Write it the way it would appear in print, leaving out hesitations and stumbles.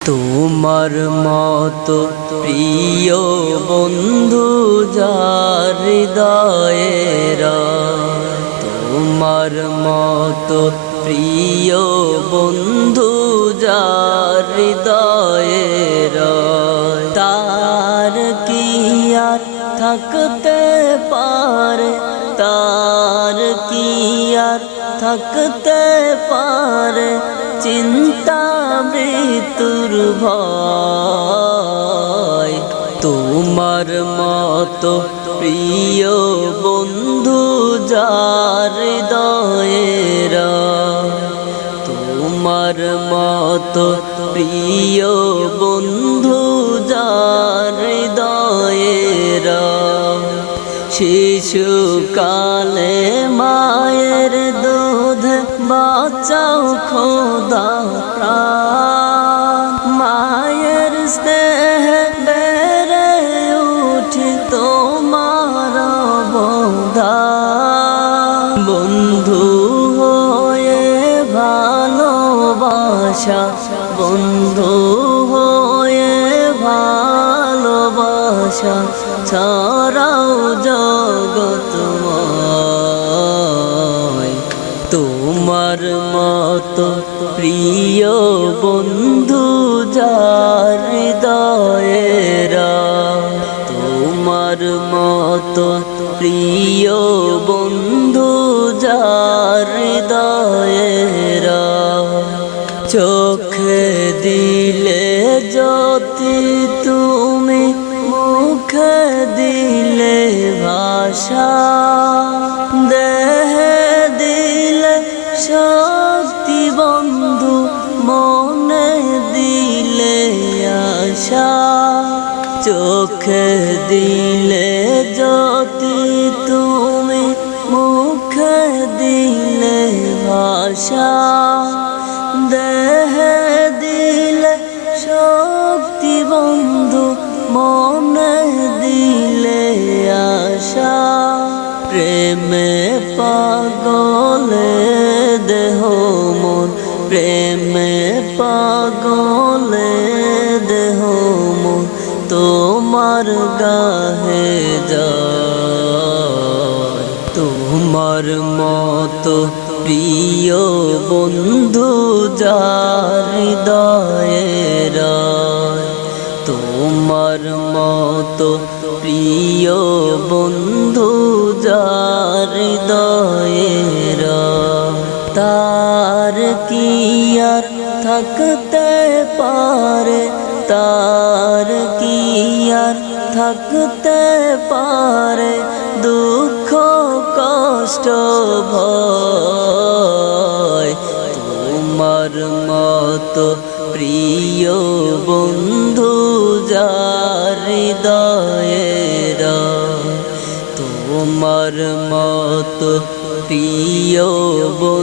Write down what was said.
তোমার মতো প্রিয় বন্ধু যার হৃদয়ের, তোমার মতো প্রিয় বন্ধু যার হৃদয়ের, তার কি আর থাকতে পারে, তার কি আর থাকতে পারে চিন্তা মৃত্যুর ভয়। তোমার মতো প্রিয় বন্ধু যার হৃদয়ের, তোমার মতো প্রিয় বন্ধু যার হৃদয়ের, শিশুকালে মায়ের দুধ বাঁচাও খোদা প্রাণ, মায়ের স্নেহ বেড়ে উঠি তোমার অবদান। বন্ধু হয়ে ভালোবাসা, বন্ধু হয়ে ভালোবাসা ছাড়াও জগৎময়। তোমার মতো প্রিয় বন্ধু যার হৃদয়ের, তোমার মতো প্রিয় বন্ধু যার হৃদয়ের, চোখে দিলে জ্যোতি তুমি, মুখে দিলে ভাষা, দেহে দিলে শক্তি বন্ধু, মনে দিলে আশা। চোখে দিলে জ্যোতি তুমি, মুখে দিলে ভাষা, দেহে দিলে শক্তি বন্ধু, মনে দিলে আশা। প্রেমে পাগলে দেহ মন, প্রেমে পাগলে দেহ মন, তোমার গাহে যায়। তোমার মতো প্রিয় বন্ধু যার হৃদয়ের, তোমার মতো প্রিয় বন্ধু যার হৃদয়ের, তার কি আর থাকতে পারে, তার কি আর থাকতে পারে দুঃখ কষ্ট ভয়। তোমার মতো প্রিয় বন্ধু যার হৃদয়ের, তোমার মতো প্রিয় বন্ধু